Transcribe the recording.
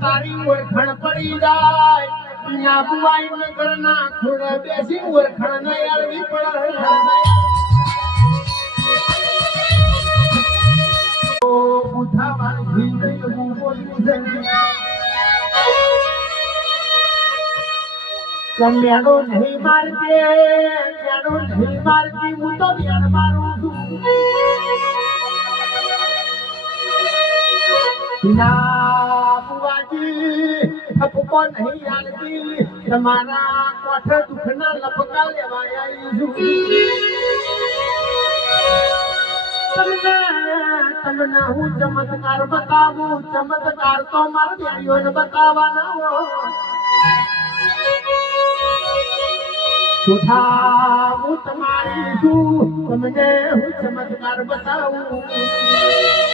તારી ઓળખણ પડી જાય ના બુવાઈ નગર ના ખોડે બેસી ઓળખણ ન આલવી પડે ઓ બુઠાવાળી ભીડ હું બોલું છે મેડો નહીં મારતી હું તો મેડ મારું છું ના બુવાજી ઠપકો નહીં આલતી તમારા કોઠ દુખના લપકા લેવા આવી છું તમને હું ચમત્કાર બતાવું ચમત્કાર તો મારા બેડીઓને બતાવવાના હોય સુઠા હું તમારી છું તમને હું ચમત્કાર બતાવું